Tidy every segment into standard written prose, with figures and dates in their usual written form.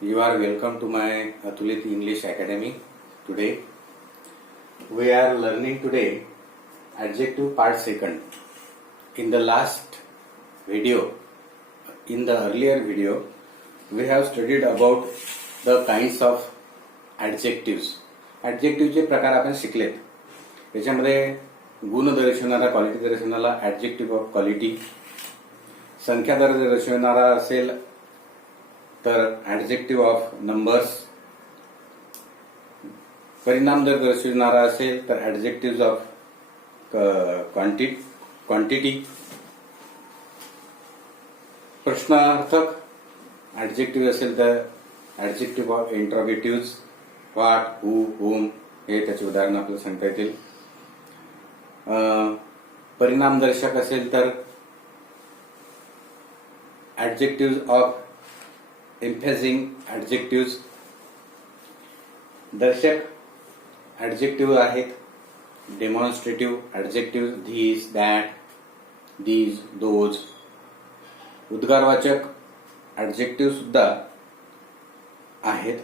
You are welcome to my Atulit English Academy. Today we are learning today adjective part second. In the last video, in the earlier video, we have studied about the kinds of adjectives. Adjectiveचे प्रकार आपण शिकलेत. याच्यामध्ये गुण दर्शवणारा, quality दर्शवणारा adjective of quality, संख्या दर दर्शवणारा असेल तर ऍडजेक्टिव्ह ऑफ नंबर्स, परिणाम जर दर्शवणारा असेल तर ऍडजेक्टिव्ह ऑफ क्वांटिटी, प्रश्नार्थक ऍडजेक्टिव्ह असेल तर adjective of interrogative, what, who, whom हे त्याचे उदाहरण आपल्याला सांगता येतील. परिणामदर्शक असेल तर ऍडजेक्टिव्ह ऑफ एम्फेसिंग ऍडजेक्टिव्ह. दर्शक ऍडजेक्टिव्ह आहेत demonstrative adjective, this, that, these, those. उद्गारवाचक ऍडजेक्टिव्ह सुद्धा आहेत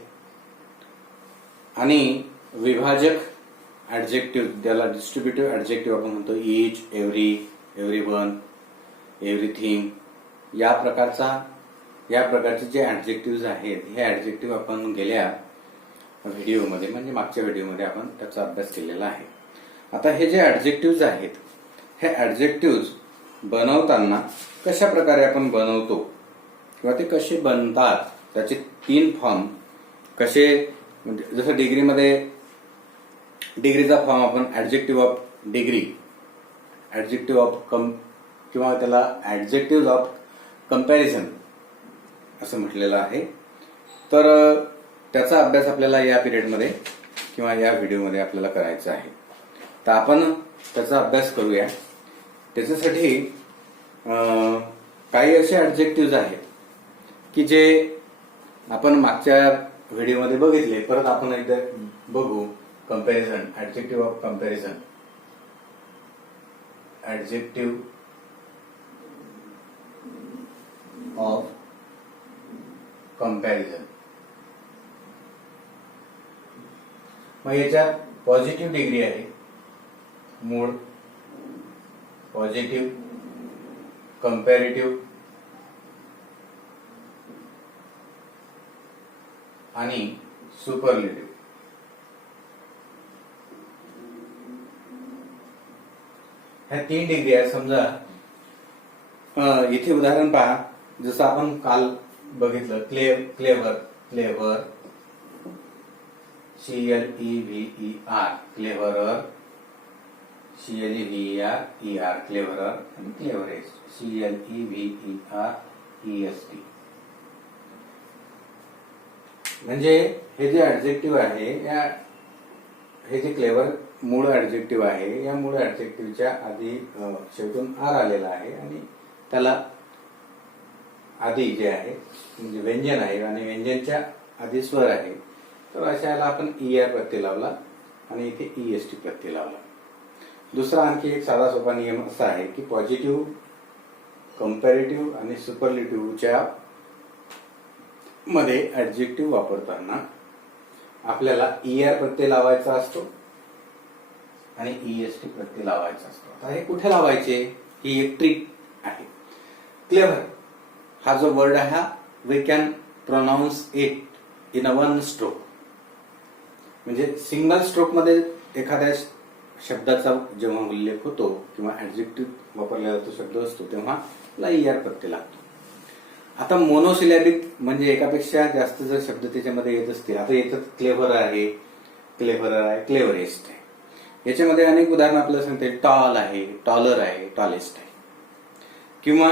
आणि विभाजक ऍडजेक्टिव्ह, त्याला डिस्ट्रीब्युटिव्ह ऍडजेक्टिव्ह आपण म्हणतो. Each, every, everyone, everything. या प्रकारचे जे ऍडजेक्टिव्ह आहेत हे ऍडजेक्टिव्ह आपण गेल्या व्हिडिओमध्ये म्हणजे मागच्या व्हिडिओमध्ये आपण त्याचा अभ्यास केलेला आहे. आता हे जे ऍडजेक्टिव्ह आहेत हे ऍडजेक्टिव्ह बनवताना कशा प्रकारे आपण बनवतो किंवा ते कसे बनतात, त्याचे 3 फॉर्म कसे, म्हणजे जसं डिग्रीचा फॉर्म आपण adjective of degree, adjective of किंवा त्याला ऍडजेक्टिव्ह ऑफ कंपॅरिझन असं म्हटलेलं आहे. तर त्याचा अभ्यास आपल्याला या पिरियडमध्ये किंवा या व्हिडिओमध्ये आपल्याला करायचा आहे. तर आपण त्याचा अभ्यास करूया. त्याच्यासाठी काही असे ऍडजेक्टिव्ह आहेत की जे आपण मागच्या व्हिडिओमध्ये बघितले, परत आपण एकदा बघू. Comparison, adjective of comparison, adjective of comparison. मग याच्यात पॉझिटिव्ह डिग्री आहे, मूळ, पॉझिटिव्ह, कंपॅरेटिव्ह आणि सुपरलेटिव्ह. ह्या 3 डिग्री आहेत. समजा इथे उदाहरण पहा, जसं आपण काल बघितलं, क्लेव्हर, CLEVER, क्लेव्हरर, CLEVER, क्लेव्हरर आणि क्लेव्हरेस्ट, CLEVEREST. म्हणजे हे जे ऍडजेक्टिव्ह आहे, हे जे क्लेव्हर मूळ ऍडजेक्टिव्ह आहे, या मूळ ऍडजेक्टिव्हच्या आधी शेवटून आर आलेला आहे आणि त्याला आधी जे आहे म्हणजे व्यंजन आहे आणि व्यंजनच्या आधी स्वर आहे. तर अशाला आपण ER प्रत्यय लावला आणि इथे EST प्रत्यय लावला. दुसरा आणखी एक साधा सोपा नियम असा आहे की पॉझिटिव्ह, कंपॅरेटिव्ह आणि सुपरलेटिव्हच्या मध्ये ऍडजेक्टिव्ह वापरताना आपल्याला ER प्रत्यय लावायचा असतो आणि EST प्रत्यय लावायचा असतो. आता हे कुठे लावायचे, ही एक ट्रिक आहे. क्लेव्हर हा जो वर्ड आहे, we can pronounce it in a 1 stroke. म्हणजे सिंगल स्ट्रोक मध्ये एखाद्या शब्दाचा जेव्हा उल्लेख होतो किंवा ऍडजेक्टिव्ह वापरला जातो शब्द असतो तेव्हा त्याला ER प्रत्यय लागतो. आता मोनोसिलॅबिक म्हणजे एकापेक्षा जास्त जर शब्द त्याच्यामध्ये येत असतील, आता येतात क्लेव्हर आहे, क्लेव्हरेस्ट आहे. याच्यामध्ये अनेक उदाहरणं आपल्याला सांगता येईल. टॉल आहे, टॉलर आहे, टॉलेस्ट आहे. किंवा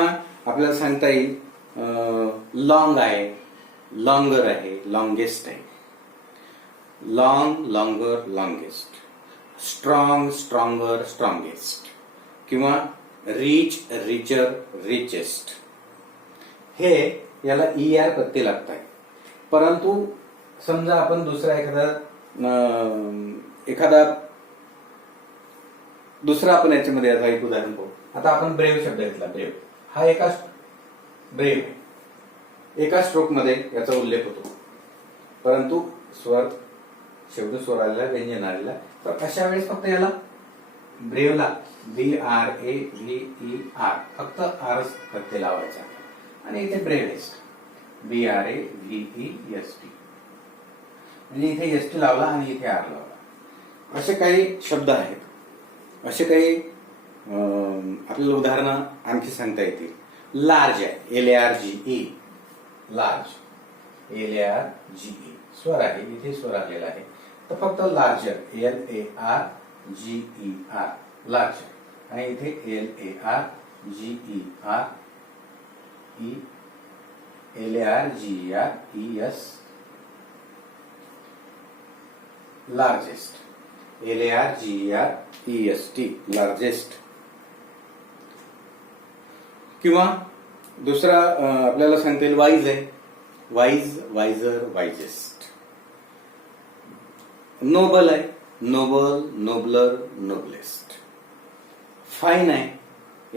आपल्याला सांगता येईल लॉंग आहे, लॉंगर आहे, लॉंगेस्ट आहे. Long, longer, longest. Strong, stronger, strongest. किंवा रिच, रिचर, रिचेस्ट. हे याला ER प्रत्यय लागत आहे. परंतु समजा आपण दुसरा दुसरा आपण याच्यामध्ये आता एक उदाहरण पाहू. आता आपण ब्रेव शब्द घेतला. ब्रेव हा एका स्ट्रोक मध्ये याचा उल्लेख होतो. परंतु स्वर शेवटी स्वर आलेला, व्यंजन आलेला, तर अशा वेळेस फक्त याला ब्रेवला BRAVER फक्त आरच प्रत्यय लावायचा आणि इथे ब्रेवेस्ट BRAVEST म्हणजे इथे एसटी लावला आणि इथे आर लावला. असे काही शब्द आहेत. असे काही आपल्याला उदाहरणं आणखी सांगता येतील. लार्ज आहे, LARGE, लार्ज, LARGE स्वर आहे, इथे स्वर आलेला आहे, तर फक्त लार्जर LARGER लार्ज आणि इथे LARGERES लार्जेस्ट, LARGEREST लार्जेस्ट. किंवा दुसरा आपल्याला सांगता येईल वाईज आहे, वाईज, वायझर, वायजेस्ट. नोबल आहे, नोबल, नोबलर, नोबलेस्ट. फाईन आहे,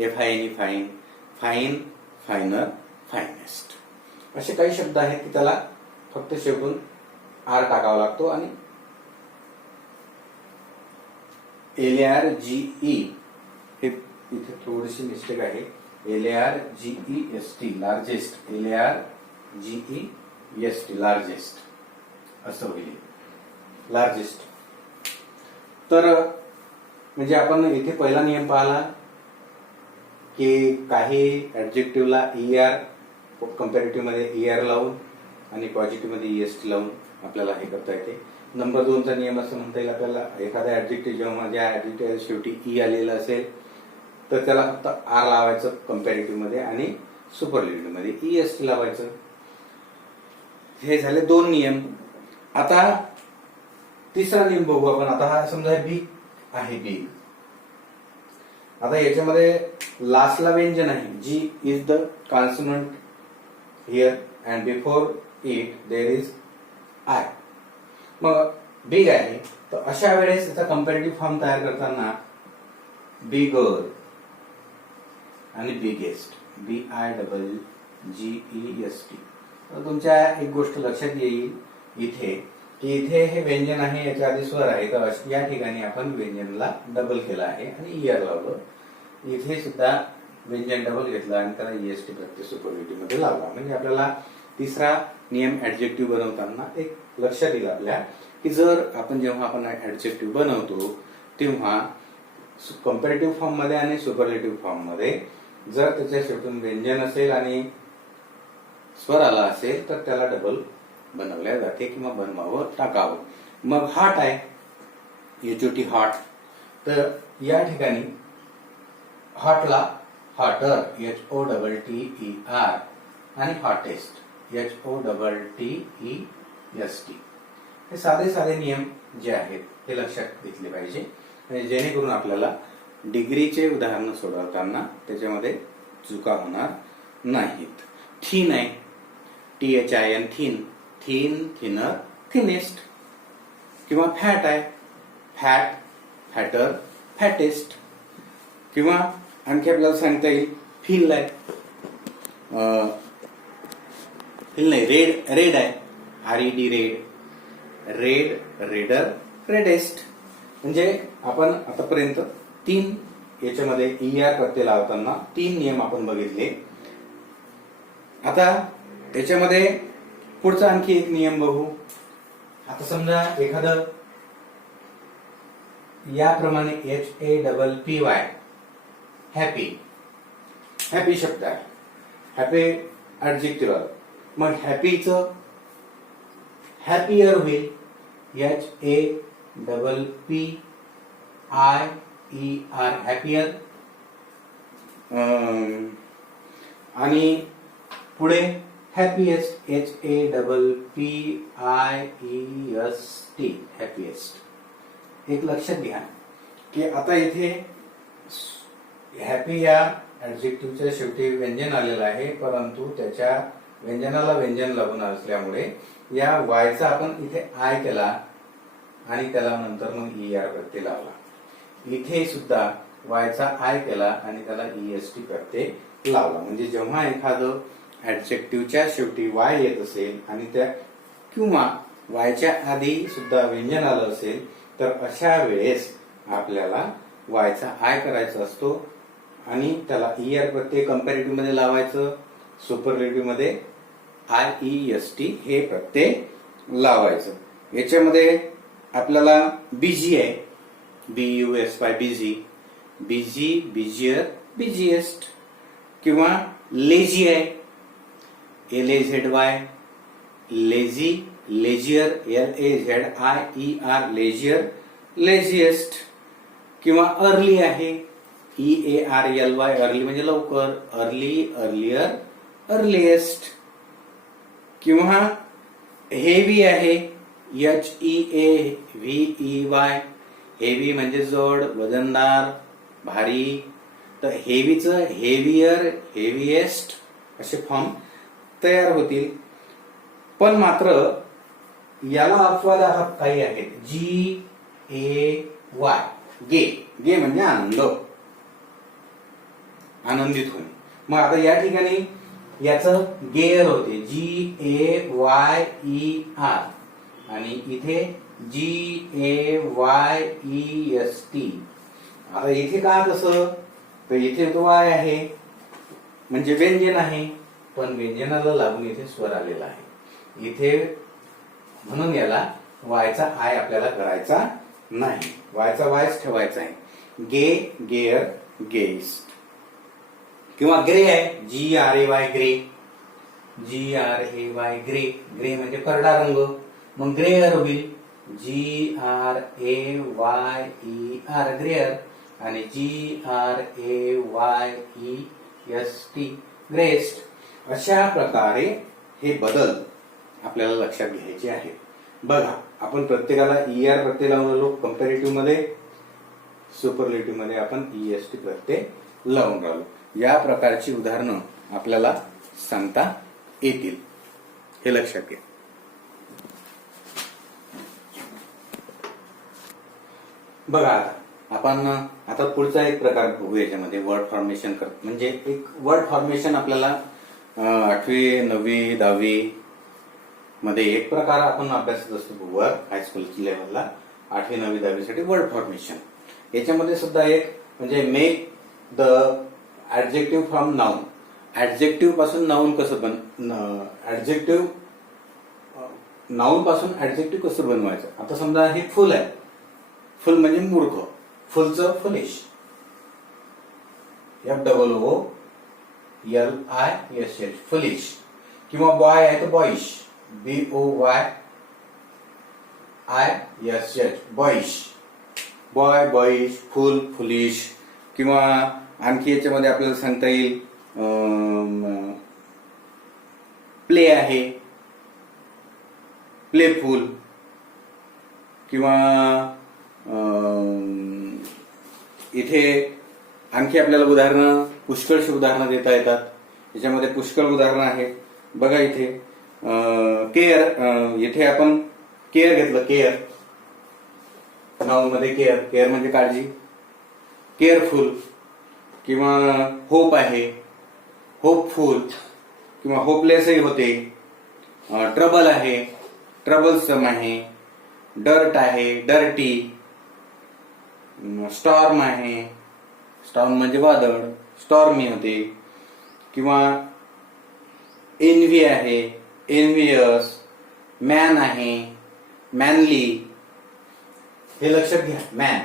FINE फाईन, फाईन, फायनर, फायनेस्ट. असे काही शब्द आहेत की त्याला फक्त शेवटून आर टाकावा लागतो आणि LARGE हे इथे थोडीशी मिस्टेक आहे, LARGEST लार्जेस्ट, LARGEST लार्जेस्ट असं होईल, लार्जेस्ट. तर म्हणजे आपण इथे पहिला नियम पाहिला की काही ऍडजेक्टिव्हला ER, कंपॅरेटिव्ह मध्ये ER लावून आणि पॉझिटिव्ह मध्ये EST लावून आपल्याला हे करता येते. नंबर 2चा नियम असं म्हणता येईल आपल्याला, एखादा ऍडजेक्टिव्ह जेव्हा ज्या ऍडजेक्टिव्ह शेवटी E आलेला असेल तर त्याला फक्त आर लावायचं कंपॅरेटिव्ह मध्ये आणि सुपरलेटिव्ह मध्ये EST लावायचं. हे झाले 2 नियम. आता तिसरा नियम बघू आपण. आता हा समजा बिग आहे, बिग. आता याच्यामध्ये लास्टला व्यंजन आहे, G is the consonant here and before it there is I. मग बिग आहे, तर अशा वेळेस त्याचा कंपॅरेटिव्ह फॉर्म तयार करताना बिगर आणि बिगेस्ट, BIGGEST. तर तुमच्या एक गोष्ट लक्षात येईल इथे की इथे हे व्यंजन आहे, याच्या आधी स्वर आहे, तर या ठिकाणी आपण व्यंजनला डबल केला आहे आणि ER लावलं. इथे सुद्धा व्यंजन डबल घेतलं आणि त्याला EST प्रत्यय सुपरलेटिव्ह मध्ये लावला. म्हणजे आपल्याला तिसरा नियम ऍडजेक्टिव्ह बनवताना एक लक्षात येईल आपल्या की जर आपण जेव्हा आपण ऍडजेक्टिव्ह बनवतो तेव्हा कंपॅरेटिव्ह फॉर्म मध्ये आणि सुपरलेटिव्ह फॉर्म मध्ये जर त्याच्या शेवटून व्यंजन असेल आणि स्वर आला असेल तर त्याला डबल बनवल्या जाते किंवा बनवावं, टाकावं. मग हॉट आहे, HOT हॉट, तर या ठिकाणी हॉटला हॉटर HOTTER आणि हॉटेस्ट HOTTEST. हे साधे साधे नियम जे आहेत हे लक्षात घेतले पाहिजे जेणेकरून आपल्याला डिग्रीचे उदाहरण सोडवताना त्याच्यामध्ये चुका होणार नाहीत. थीन आहे, THIN thin, thin, thinner, thinnest. किंवा फॅट आहे, फॅट, फॅटर, फॅटेस्ट. किंवा आणखी आपल्याला सांगता येईल फील आहे, फील नाही, रेड, रेड आहे, RED red, red, raider, reddest. म्हणजे आपण आतापर्यंत 3 याच्यामध्ये ER प्रत्यय लावताना 3 नियम आपण बघितले. आता त्याच्यामध्ये पुढचा आणखी एक नियम बघू. आता समजा एखादं याप्रमाणे HAPPY हॅपी, हॅपी शब्द आहे, हॅपी ऍडजेक्टिव्ह. मग हॅपीचं हॅपियर होईल, HAPPIER हॅपियर. आणि पुढे हॅपीएस्ट, HAPPIEST हॅपीएस्ट. एक लक्षात घ्या की आता इथे हॅपी या ऍडजेक्टिव्हच्या शेवटी व्यंजन आलेलं आहे, परंतु त्याच्या व्यंजनाला व्यंजन लागून असल्यामुळे या वायचा आपण इथे आय केला आणि त्याला नंतर मग ER प्रत्यय लावला. इथे सुद्धा वायचा आय केला आणि त्याला EST प्रत्यय लावला. म्हणजे जेव्हा एखादं ऍडजेक्टिव्हच्या शेवटी वाय येत असेल आणि त्या किंवा वायच्या आधी सुद्धा व्यंजन आलं असेल तर अशा वेळेस आपल्याला वायचा आय करायचा असतो आणि त्याला ER प्रत्यय कंपॅरेटिव्ह मध्ये लावायचं, सुपरलेटिव्ह मध्ये IEST हे प्रत्यय लावायचं. याच्यामध्ये आपल्याला बीजी आहे, BUSY बीजी, बीजी, बीजियर, बीजीएस्ट, किंवा लेजी आहे, LAZY, lazy, leisure, LAZIER, leisure, laziest, किंवा अर्ली आहे, EARLY, अर्ली म्हणजे लवकर, अर्ली, अर्लियर, अर्लिएस्ट, किंवा हेवी आहे, HEAVY, हेवी म्हणजे जड, वजनदार, भारी. तर हेवीचं हेवियर, हेविएस्ट असे फॉर्म तयार होतील. पण मात्र याला अपवाद काही आहेत. GAY, गे, गे म्हणजे आनंद, आनंदित होणे. मग आता या ठिकाणी याचं गेअर होते GAYER आणि इथे GAYEST. आता इथे का तसं, तर इथे तो वाय आहे म्हणजे व्यंजन आहे, पण व्यंजनाला लागून इथे स्वर आलेला आहे इथे, म्हणून याला वायचा आय आपल्याला करायचा नाही, वायचा वायच ठेवायचा आहे. गे, गेअर, गेस्ट. किंवा ग्रे आहे, GRAY, grey, GRAY, grey, grey म्हणजे करडा रंग, मग ग्रेअर होईल GRAYER, ग्रेअर, आणि GRAYEST, ग्रेस्ट. अशा प्रकारे हे बदल आपल्याला लक्षात घ्यायचे आहेत. बघा, आपण प्रत्येकाला ER प्रत्यय लावून राहिलो कंपॅरेटिव्ह मध्ये, सुपरलेटिव्ह मध्ये आपण EST प्रत्यय लावून राहिलो. या प्रकारची उदाहरणं आपल्याला सांगता येतील, हे लक्षात घ्या. बघा, आपण आता पुढचा एक प्रकार बघू. याच्यामध्ये वर्ड फॉर्मेशन म्हणजे एक वर्ड फॉर्मेशन आपल्याला 8वी, 9वी, 10वी मध्ये एक प्रकार आपण अभ्यासत असतो वर हायस्कूल लेवलला. 8वी, 9वी, 10वी साठी वर्ड फॉर्मेशन. याच्यामध्ये सुद्धा एक म्हणजे make the adjective from noun. Adjective पासून नाउन कसं ऍडजेक्टिव्ह नाउन पासून ऍडजेक्टिव्ह कसं बनवायचं. आता समजा हे फुल आहे, फुल म्हणजे मूर्ख, फुलचं फुलिश, FOOLISH, फुलिश. किंवा बॉय आहे तर बॉईश, BOYISH, बॉईश, बॉय, बॉईश, फुल, फुलिश. किंवा आणखी याच्यामध्ये आपल्याला सांगता येईल प्ले आहे, प्लेफुल. किंवा इथे आणखी आपल्याला उदाहरणं, पुष्कळशी उदाहरणं देता येतात. याच्यामध्ये पुष्कळ उदाहरणं आहेत. बघा इथे केअर, इथे आपण केअर घेतलं, केअर नाउन मध्ये केअर, केअर म्हणजे काळजी, केअरफुल. किंवा होप आहे, होपफुल. किंवा होपलेसही होते. ट्रबल आहे, ट्रबलसम आहे. डर्ट आहे, डर्टी. स्टॉर्म आहे, स्टॉर्म म्हणजे वादळ, स्टॉर्मी होते. किंवा एनव्ही आहे, एनव्हियस. मॅन आहे, मॅनली. हे लक्षात घ्या, मॅन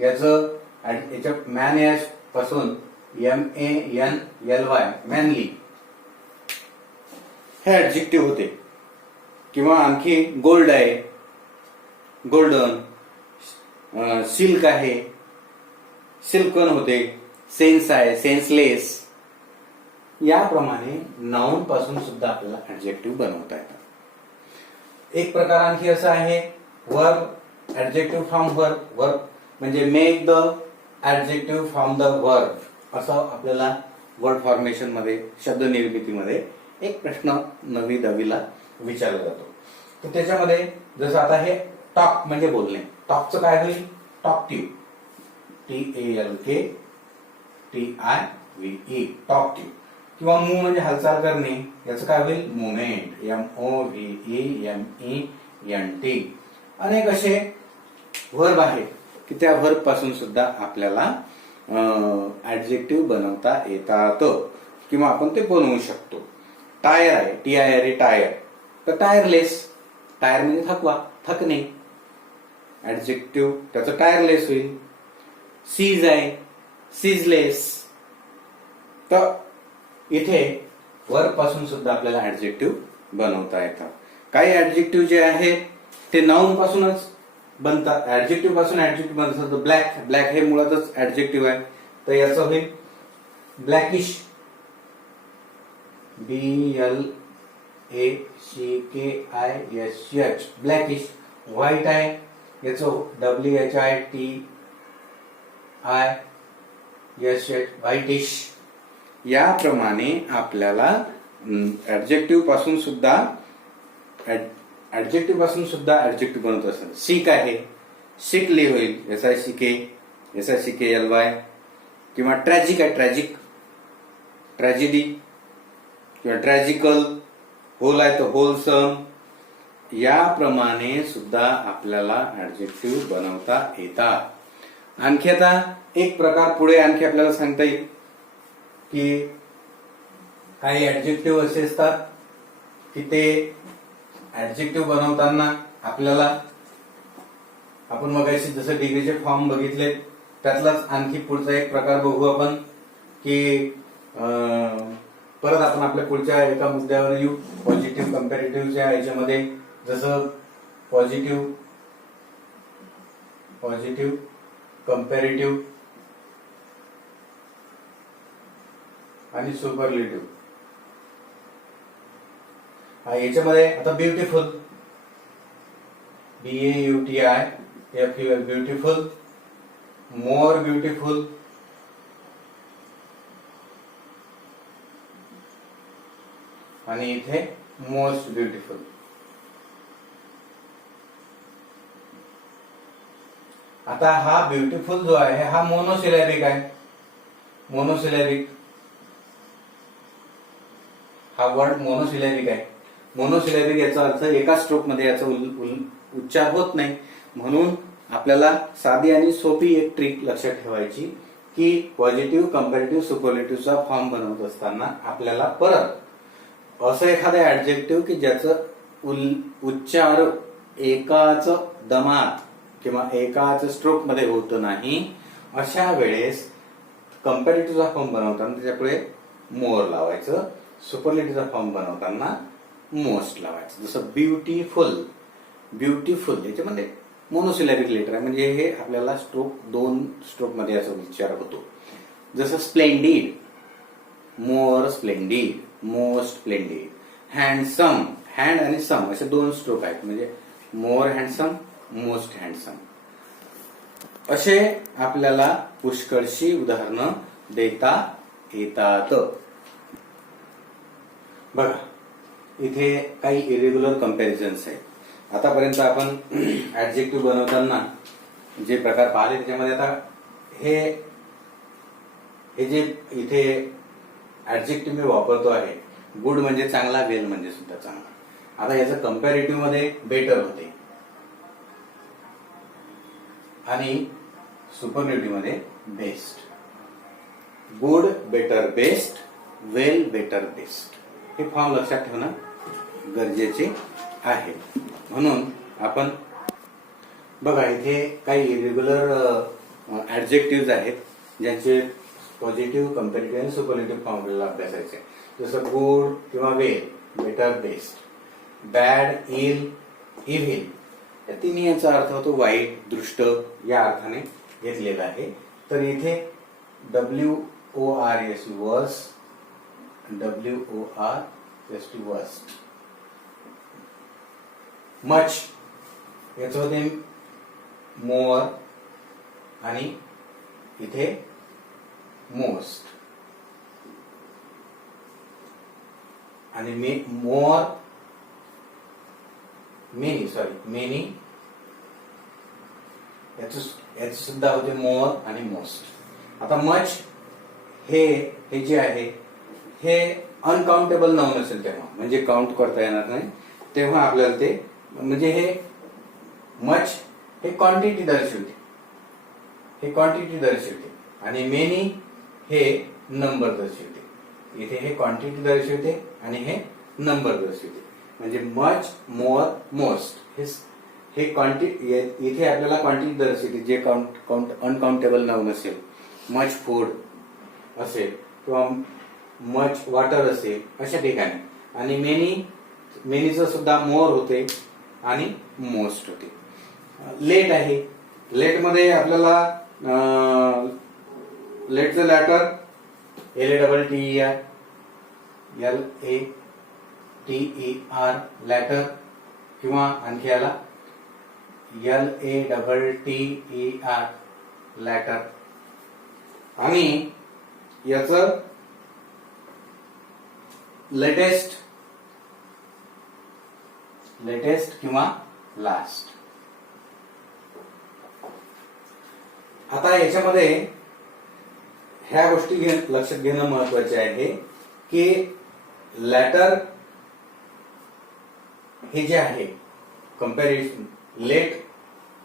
याच्या मॅन या पासून MANLY, मॅनली हे ऍडजेक्टिव्ह होते. किंवा आणखी गोल्ड आहे, गोल्डन. सिल्क आहे, सिल्कन होते. सेन्स आहे, सेन्सलेस. याप्रमाणे नाउन पासून सुद्धा आपल्याला ऍडजेक्टिव्ह बनवता येतात. एक प्रकार आणखी असा आहे verb, adjective from verb. Verb म्हणजे make the adjective from the verb. असं आपल्याला वर्ड फॉर्मेशन मध्ये, शब्द निर्मितीमध्ये एक प्रश्न 9वी 10वीला विचारला जातो. तर त्याच्यामध्ये जसं आता हे टॉक म्हणजे बोलणे, टॉकचं काय होईल, टॉकटिव्ह, TALKTIVE, टॉकटिव्ह. किंवा मूव म्हणजे हालचाल करणे, याचं काय होईल? मुवमेंट. MOVEMENT. अनेक असे व्हर्ब आहेत की त्या व्हर्ब पासून सुद्धा आपल्याला ऍडजेक्टिव्ह बनवता येतात किंवा आपण ते बनवू शकतो. टायर आहे, TIRE टायर, तर टायरलेस. टायर म्हणजे थकवा, थकणे. ऍडजेक्टिव्ह त्याचं टायरलेस होईल. सीज आहे, सीजलेस. तर इथे वर्ब पासून सुद्धा आपल्याला ऍडजेक्टिव्ह बनवता येतात. काही ऍडजेक्टिव्ह जे आहेत ते नाउन पासूनच बनतात. ऍडजेक्टिव्ह पासून ऍडजेक्टिव्ह बनतात. ब्लॅक, ब्लॅक हे मुळातच ऍडजेक्टिव्ह आहे, तर याचं होईल ब्लॅकिश. BLACKISH, blackish. व्हाईट आहे, याचं WHITISH, व्हाईटिश. याप्रमाणे आपल्याला ऍडजेक्टिव्ह पासून सुद्धा ऍडजेक्टिव्ह बनवत असतात. सिक आहे, सिकली होईल, SICKLY. किंवा ट्रॅजिक आहे, ट्रॅजिक, ट्रॅजेडी किंवा ट्रॅजिकल. होल आहे तर होलसम. याप्रमाणे सुद्धा आपल्याला ऍडजेक्टिव्ह बनवता येतात. आणखी आता एक प्रकार पुढे आणखी आपल्याला सांगता येईल की काही ऍडजेक्टिव्ह असे असतात की ते ऍडजेक्टिव्ह बनवताना आपल्याला, आपण मगाशी जसं डिग्रीचे फॉर्म बघितले त्यातलाच आणखी पुढचा एक प्रकार बघू आपण की परत आपण आपल्या पुढच्या एका मुद्द्यावर येऊ. पॉझिटिव्ह कंपॅरेटिव्हच्या याच्यामध्ये जसं पॉझिटिव्ह कंपॅरेटिव्ह आणि सुपरलेटिव्ह. याच्यामध्ये आता ब्युटिफुल, BAUTIFUL, ब्युटिफुल. मोर ब्युटिफुल, आणि इथे मोस्ट ब्युटिफुल. आता हा ब्युटिफुल जो आहे हा मोनोसिलॅबिक आहे. मोनोसिलॅबिक हा वर्ड मोनोसिलॅबिक आहे. मोनोसिलॅबिक याचा अर्थ एका स्ट्रोक मध्ये याचा उच्चार होत नाही. म्हणून आपल्याला साधी आणि सोपी एक ट्रिक लक्षात ठेवायची की पॉझिटिव्ह कंपॅरेटिव्ह सुपरलेटिव्हचा फॉर्म बनवत असताना आपल्याला परत असं एखादं ऍडजेक्टिव्ह की ज्याचं उच्चार एकाच दमात किंवा एकाच स्ट्रोक मध्ये होत नाही, अशा वेळेस कंपॅरेटिव्हचा फॉर्म बनवताना त्याच्यापुढे मोर लावायचं. सुपरलेटिव्हचा फॉर्म बनवताना मोस्ट लावायचं. जसं ब्युटिफुल, ब्युटिफुल याच्यामध्ये मोनोसिलॅबिक लेटर आहे, म्हणजे हे आपल्याला दोन स्ट्रोक मध्ये याचा उच्चार होतो. जसं splendid, more splendid, most splendid. Handsome, hand आणि सम असे दोन स्ट्रोक आहेत, म्हणजे मोर हँडसम, मोस्ट हँडसम. असे आपल्याला पुष्कळशी उदाहरणं देता येतात. बघा इथे काही इरेग्युलर कंपॅरिझन्स आहेत. आतापर्यंत आपण ऍडजेक्टिव्ह बनवताना जे प्रकार पाहिले त्याच्यामध्ये आता हे जे इथे ऍडजेक्टिव्ह मी वापरतो आहे, गुड म्हणजे चांगला, वेल म्हणजे सुद्धा चांगला. आता याचं कंपॅरेटिव्ह मध्ये बेटर होते आणि सुपरलेटिव्ह मध्ये बेस्ट. गुड, बेटर, बेस्ट, वेल, बेटर, बेस्ट हे फॉर्म लक्षात ठेवणं गरजेचे आहे. म्हणून आपण बघा इथे काही इरेग्युलर ऍडजेक्टिव्ह आहेत ज्यांचे पॉझिटिव्ह कंपॅरेटिव्ह आणि सुपरलेटिव्ह फॉर्म आपल्याला अभ्यासायचे. जसं गुड किंवा वेल, बेटर, बेस्ट. बॅड, इल, इव्हिल या तिन्ही याचा अर्थ होतो वाईट, दृष्ट या अर्थाने घेतलेला आहे. तर इथे WORS, वर्स, WORST, वर्स्ट. मच याचं होते मोर आणि इथे मोस्ट. आणि मोर, मेनी याच सुद्धा होते मोर आणि मोस्ट. आता मच हे जे आहे हे अनकाउंटेबल नाऊन असेल तेव्हा, म्हणजे काउंट करता येणार नाही, तेव्हा आपल्याला ते, म्हणजे हे मच हे क्वांटिटी दर्शवते, हे क्वांटिटी दर्शवते, आणि मेनी हे नंबर दर्शवते. इथे हे क्वांटिटी दर्शवते आणि हे नंबर दर्शवते. म्हणजे मच, मोर, मोस्ट हे क्वांटिटी, इथे आपल्याला क्वांटिटी दर्शवते जे अनकाउंटेबल नाऊन असेल, मच फूड असेल किंवा मच वॉटर असेल अशा ठिकाणी. आणि मेनीचं सुद्धा मोर होते आणि मोस्ट होते. लेट आहे, लेट मध्ये आपल्याला लेटचं लॅटर LATTER, LATER लॅटर, किंवा आणखी याला LATTER लॅटर. आणि याचं लेटेस्ट किंवा लास्ट. आता याच्यामध्ये ह्या गोष्टी लक्षात घेणं महत्वाचे आहे की लॅटर हे जे आहे कम्पॅरिझन, लेट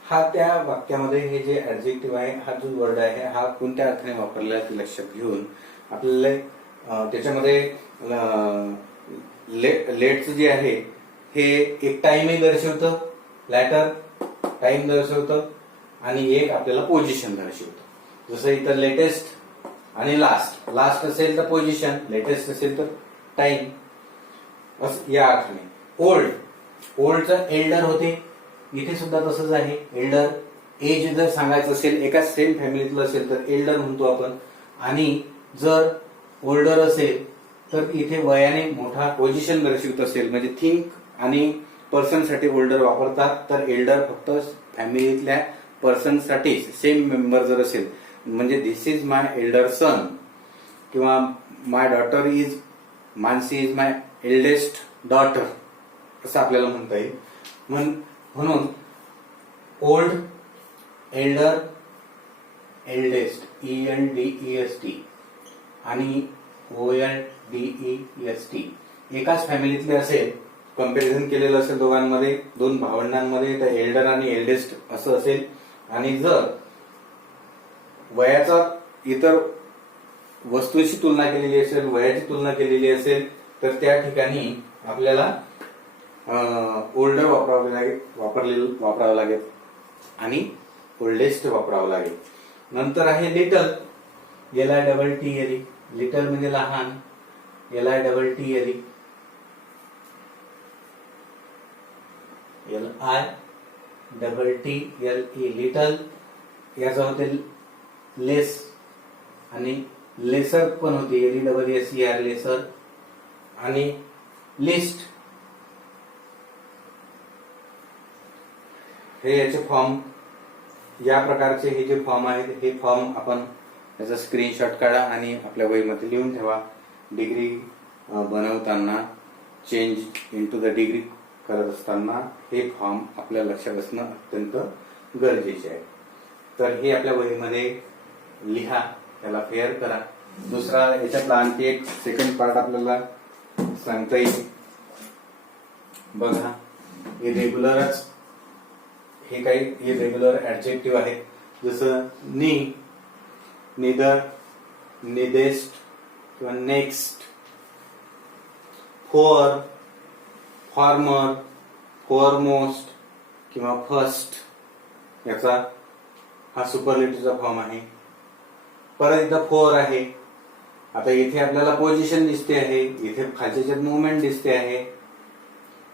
हा त्या वाक्यामध्ये हे जे ऍडजेक्टिव्ह आहे, हा जो वर्ड आहे हा कोणत्या अर्थाने वापरला आहे ते लक्षात घेऊन आपल्याला त्याच्यामध्ये लेटचं जे आहे हे एक टाइमही दर्शवतं, लॅटर टाइम दर्शवतं, आणि एक आपल्याला पोझिशन दर्शवतं. जसं इथं लेटेस्ट आणि लास्ट, लास्ट असेल तर पोझिशन, लेटेस्ट असेल तर टाइम, या अर्थाने. ओल्डचं एल्डर होते, इथे सुद्धा तसंच आहे. एल्डर एज जर सांगायचं असेल, एकाच सेम फॅमिलीतलं असेल तर एल्डर म्हणतो आपण, आणि जर ओल्डर असेल तर इथे वयाने मोठा, पोझिशन दर्शवत असेल, म्हणजे थिंक आणि पर्सन साठी ओल्डर वापरतात, तर एल्डर फक्त फॅमिलीतल्या पर्सन साठी, सेम मेंबर जर असेल, म्हणजे this is my elder son, किंवा my daughter is, Mansi is my eldest daughter, असं आपल्याला म्हणता येईल. म्हणून ओल्ड, एल्डर, एल्डेस्ट ELDEST आणि OLDEST एकाच फॅमिलीतले असेल, कंपॅरिझन केलेलं असेल दोघांमध्ये, दोन भावंडांमध्ये, तर एल्डर आणि एल्डेस्ट असं असेल. आणि जर वयाचा इतर वस्तूंशी तुलना केलेली असेल, वयाची तुलना केलेली असेल, तर त्या ठिकाणी आपल्याला ओल्डर वापरावं लागेल आणि ओल्डेस्ट वापरावं लागेल. नंतर आहे लिटल, LITTLE, लिटल म्हणजे लहान, LITTLE, LITTLE लिटल. याचं होते लेस, आणि लेसर पण होते, LESSER लेसर. आणि लिस्ट हे याचे फॉर्म, या प्रकारचे हे जे फॉर्म आहेत, हे फॉर्म आपण याचा स्क्रीनशॉट काढा आणि आपल्या वहीमध्ये लिहून ठेवा. डिग्री बनवताना, चेंज इंटू द डिग्री करत असताना हे फॉर्म आपल्या लक्षात असणं अत्यंत गरजेचे आहे. तर हे आपल्या वहीमध्ये लिहा, त्याला फेअर करा. दुसरा याच्यातला आणखी एक सेकंड पार्ट आपल्याला सांगता येईल. बघा, हे रेग्युलरच, हे काही रेग्युलर ऍडजेक्टिव्ह आहेत, जसं नी, निदर, निदेस्ट किंवा नेक्स्ट. फॉर, फॉर्मर, फॉरमोस्ट किंवा फर्स्ट, याचा हा सुपरलेटिव्हचा फॉर्म आहे. परत इथं फोर आहे. आता इथे आपल्याला पोझिशन दिसते आहे, इथे खालच्या मुवमेंट दिसते आहे,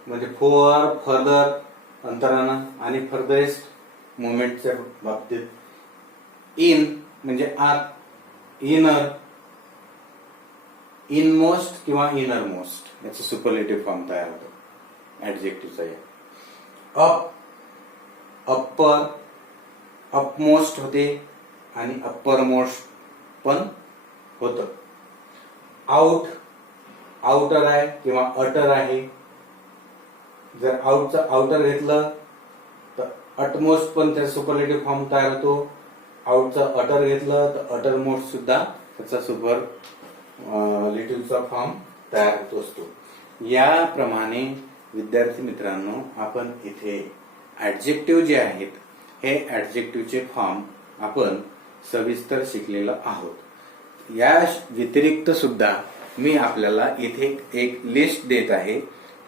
म्हणजे फोर, फर्दर अंतरानं, आणि फर्दरेस्ट मुवमेंटच्या बाबतीत. इन म्हणजे आत, इनर, इनमोस्ट किंवा इनर मोस्ट, याचं सुपरलेटिव्ह फॉर्म तयार होतो ऍडजेक्टिव्हचा. अप, अप्पर, अपमोस्ट होते आणि अप्पर मोस्ट पण होतं. आउट, आउटर आहे किंवा अटर आहे. जर आउटचं आउटर घेतलं तर अटमोस्ट पण त्याचा सुपरलेटिव्ह फॉर्म तयार होतो. आउटचं अटर घेतलं तर अटर मोस्ट सुद्धा त्याचा रिलेटिव्हचा फॉर्म तयार होत असतो. याप्रमाणे विद्यार्थी मित्रांनो, आपण इथे ऍडजेक्टिव्ह जे आहेत हे ऍडजेक्टिव्हचे फॉर्म आपण सविस्तर शिकलेलो आहोत. या व्यतिरिक्त सुद्धा मी आपल्याला इथे एक लिस्ट देत आहे.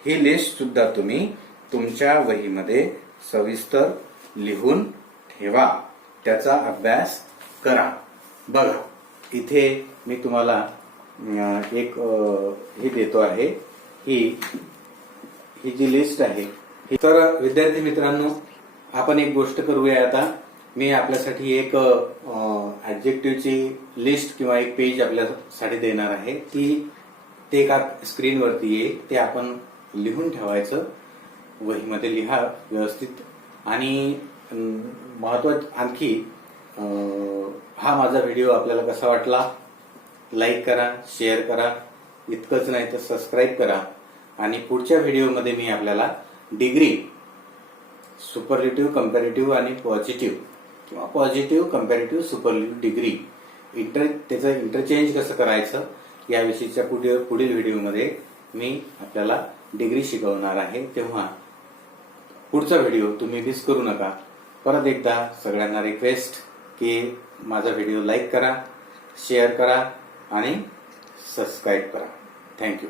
ही लिस्ट सुद्धा तुम्ही तुमच्या वहीमध्ये सविस्तर लिहून ठेवा, त्याचा अभ्यास करा. बघा, इथे मी तुम्हाला एक हे देतो आहे. ही जी लिस्ट आहे. तर विद्यार्थी मित्रांनो, आपण एक गोष्ट करूया आता. मी आपल्यासाठी एक ऍडजेक्टिव्हची लिस्ट किंवा एक पेज आपल्यासाठी देणार आहे. ते एका स्क्रीनवरती येईल. ते आपण लिहून ठेवायचं, वहीमध्ये लिहा व्यवस्थित. आणि महत्वाचं आणखी, हा माझा व्हिडिओ आपल्याला कसा वाटला लाईक करा, शेअर करा. इतकंच नाही तर सबस्क्राईब करा. आणि पुढच्या व्हिडिओमध्ये मी आपल्याला डिग्री, सुपरलेटिव्ह, कंपॅरेटिव्ह आणि पॉझिटिव्ह किंवा पॉझिटिव्ह, कंपॅरेटिव्ह, सुपरलेटिव्ह डिग्री त्याचं इंटरचेंज कसं करायचं याविषयीच्या पुढील व्हिडिओमध्ये मी आपल्याला डिग्री शिकवणार आहे. तेव्हा पुढचा व्हिडिओ तुम्ही मिस करू नका. परत एकदा सगळ्यांना रिक्वेस्ट की माझा व्हिडिओ लाईक करा, शेअर करा आणि सबस्क्राईब करा. थँक्यू.